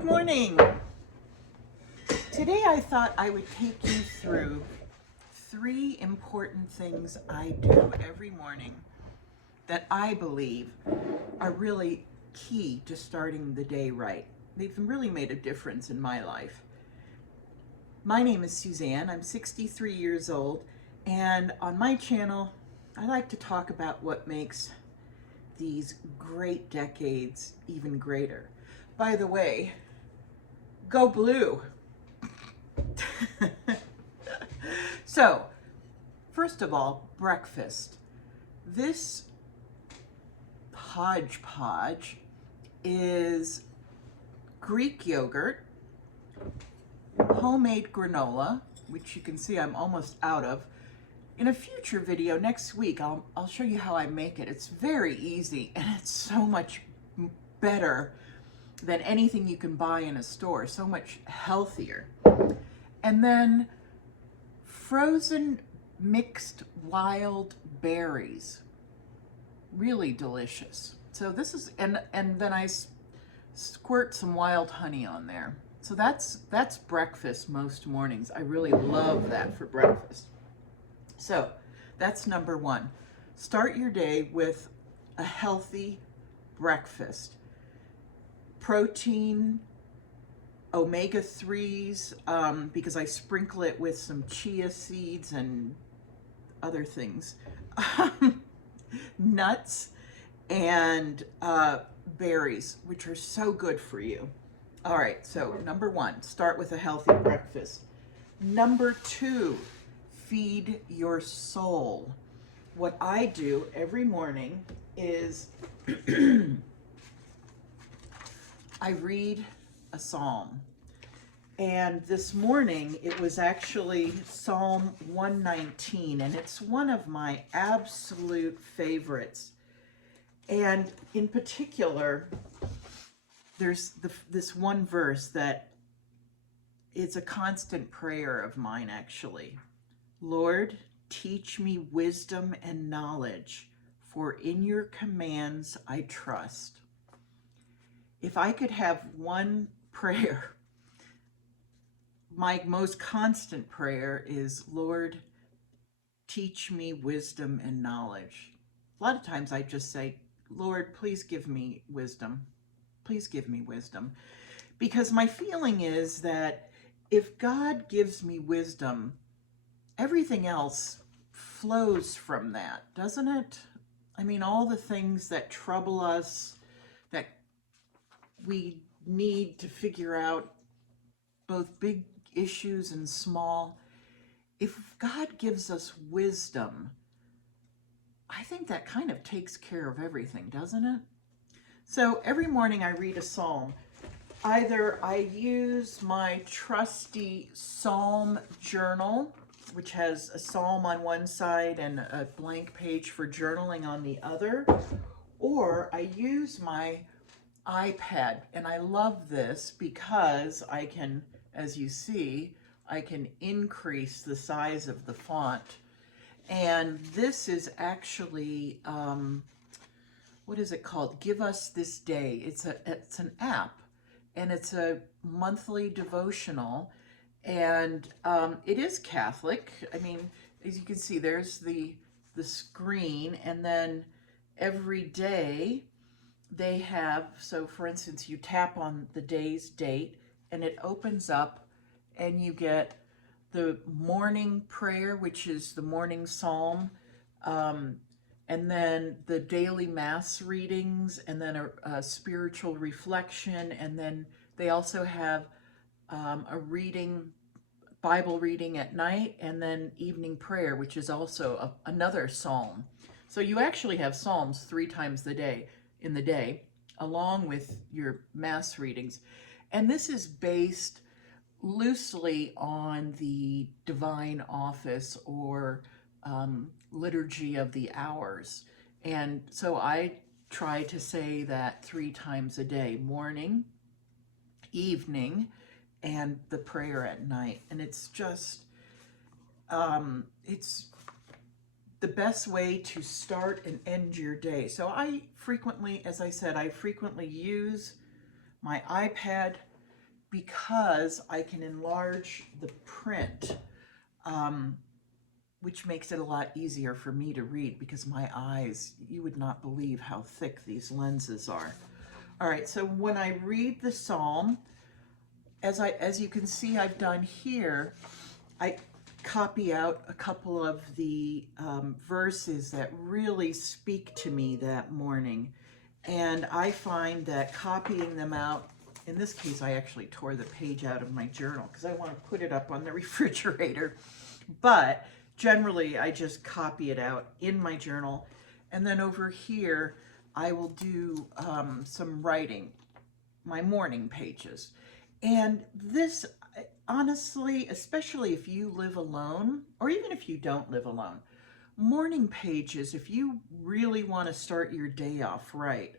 Good morning. Today I thought I would take you through 3 important things I do every morning that I believe are really key to starting the day right. They've really made a difference in my life. My name is Suzanne. I'm 63 years old, and on my channel, I like to talk about what makes these great decades even greater. By the way, go blue. So, first of all, breakfast. This hodgepodge is Greek yogurt, homemade granola, which you can see I'm almost out of. In a future video next week, I'll show you how I make it. It's very easy and it's so much better than anything you can buy in a store, so much healthier. And then frozen mixed wild berries, really delicious. So this is, and then I squirt some wild honey on there. So that's breakfast most mornings. I really love that for breakfast. So that's number 1. Start your day with a healthy breakfast. Protein, omega-3s, because I sprinkle it with some chia seeds and other things, nuts, and berries, which are so good for you. All right, so number 1, start with a healthy breakfast. Number 2, feed your soul. What I do every morning is I read a psalm. And this morning it was actually Psalm 119, and it's one of my absolute favorites. And in particular, there's this one verse that is a constant prayer of mine, actually. Lord, teach me wisdom and knowledge, for in your commands I trust. If I could have one prayer, my most constant prayer is, Lord, teach me wisdom and knowledge. A lot of times I just say, Lord, please give me wisdom. Please give me wisdom. Because my feeling is that if God gives me wisdom, everything else flows from that, doesn't it? I mean, all the things that trouble us, that we need to figure out, both big issues and small, if God gives us wisdom, I think that kind of takes care of everything, doesn't it? So every morning I read a psalm. Either I use my trusty psalm journal, which has a psalm on one side and a blank page for journaling on the other, or I use my iPad. And I love this because I can, as you see, I can increase the size of the font. And this is actually, what is it called? Give Us This Day. It's an app, and it's a monthly devotional, and it is Catholic. I mean, as you can see, there's the screen, and then every day they have, so for instance, you tap on the day's date and it opens up and you get the morning prayer, which is the morning psalm, and then the daily mass readings, and then a spiritual reflection, and then they also have a Bible reading at night, and then evening prayer, which is also another psalm. So you actually have psalms 3 times in the day, along with your mass readings. And this is based loosely on the divine office or liturgy of the hours. And so I try to say that 3 times a day: morning, evening, and the prayer at night. And it's just, it's the best way to start and end your day. So I frequently, as I said, I frequently use my iPad because I can enlarge the print, which makes it a lot easier for me to read because my eyes, you would not believe how thick these lenses are. All right, so when I read the psalm, as you can see I've done here, I copy out a couple of the verses that really speak to me that morning. And I find that copying them out, in this case, I actually tore the page out of my journal because I want to put it up on the refrigerator. But generally, I just copy it out in my journal. And then over here, I will do some writing, my morning pages. And this, honestly, especially if you live alone, or even if you don't live alone, morning pages, if you really want to start your day off right,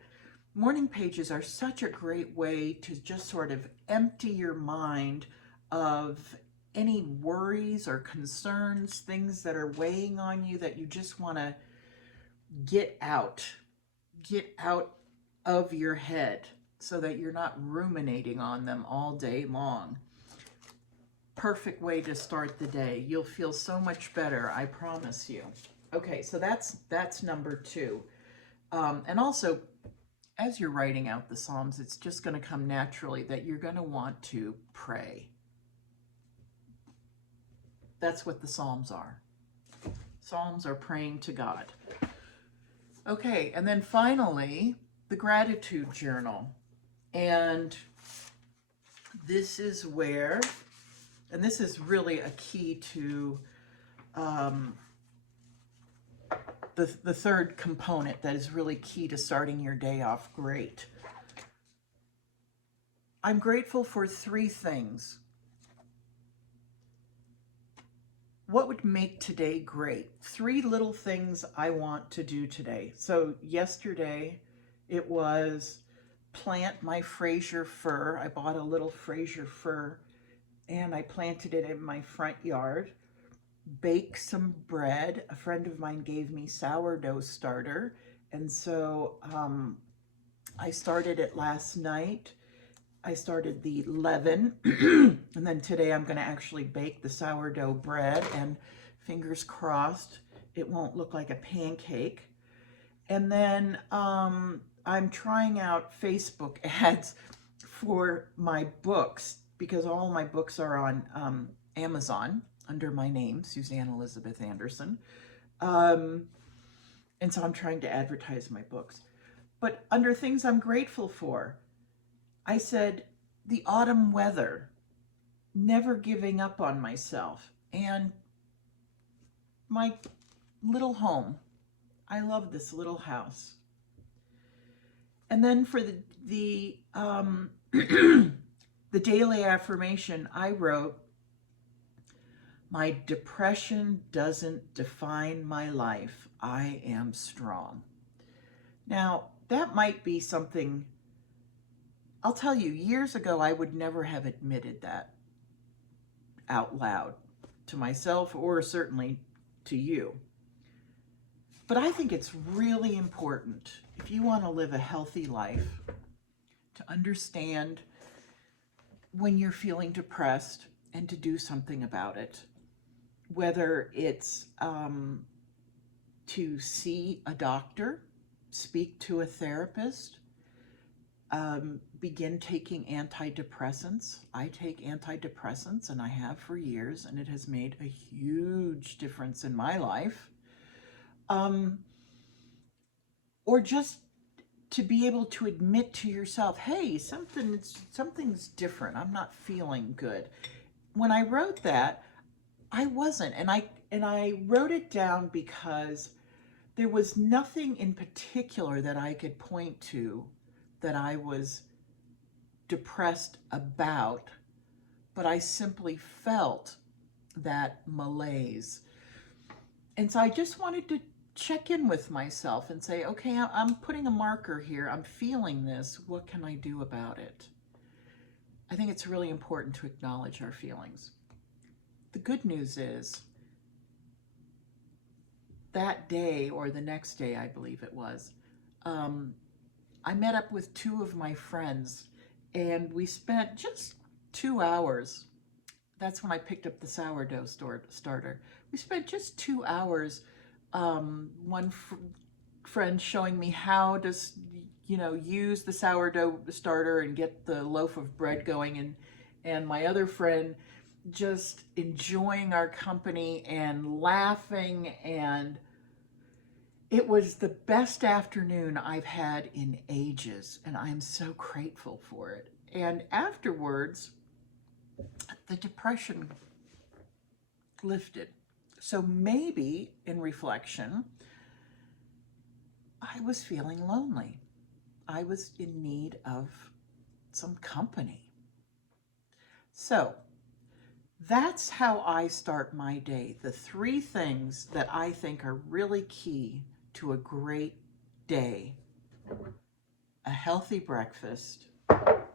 morning pages are such a great way to just sort of empty your mind of any worries or concerns, things that are weighing on you that you just want to get out of your head so that you're not ruminating on them all day long. Perfect way to start the day. You'll feel so much better, I promise you. Okay, so that's number 2. And also, as you're writing out the Psalms, it's just going to come naturally that you're going to want to pray. That's what the Psalms are. Psalms are praying to God. Okay, and then finally, the gratitude journal. And this is where, and this is really a key to the third component that is really key to starting your day off great. I'm grateful for 3 things. What would make today great? 3 little things I want to do today. So yesterday it was plant my Fraser fir. I bought a little Fraser fir and I planted it in my front yard. Bake some bread. A friend of mine gave me sourdough starter, and so I started it last night. I started the leaven, and then today I'm going to actually bake the sourdough bread, and fingers crossed it won't look like a pancake. And then I'm trying out Facebook ads for my books because all my books are on Amazon under my name, Suzanne Elizabeth Anderson. And so I'm trying to advertise my books. But under things I'm grateful for, I said the autumn weather, never giving up on myself, and my little home. I love this little house. And then for the the daily affirmation, I wrote, my depression doesn't define my life. I am strong. Now, that might be something, I'll tell you, years ago, I would never have admitted that out loud to myself or certainly to you. But I think it's really important, if you want to live a healthy life, to understand when you're feeling depressed and to do something about it. Whether it's to see a doctor, speak to a therapist, begin taking antidepressants. I take antidepressants, and I have for years, and it has made a huge difference in my life. Or just to be able to admit to yourself, hey, something's different. I'm not feeling good. When I wrote that, I wasn't, and I wrote it down because there was nothing in particular that I could point to that I was depressed about, but I simply felt that malaise. And so I just wanted to check in with myself and say, okay, I'm putting a marker here. I'm feeling this. What can I do about it? I think it's really important to acknowledge our feelings. The good news is that day, or the next day, I believe it was, I met up with 2 of my friends, and we spent just 2 hours. That's when I picked up the sourdough starter. We spent just 2 hours. One friend showing me how to, use the sourdough starter and get the loaf of bread going, and my other friend just enjoying our company and laughing, and it was the best afternoon I've had in ages, and I'm so grateful for it. And afterwards, the depression lifted. So maybe in reflection, I was feeling lonely. I was in need of some company. So that's how I start my day. The 3 things that I think are really key to a great day: a healthy breakfast, a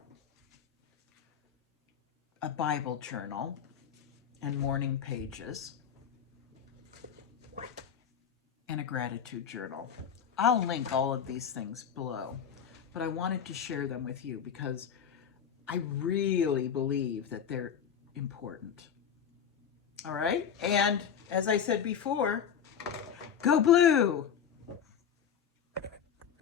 Bible journal and morning pages, and a gratitude journal. I'll link all of these things below, but I wanted to share them with you because I really believe that they're important. All right? And as I said before, go blue!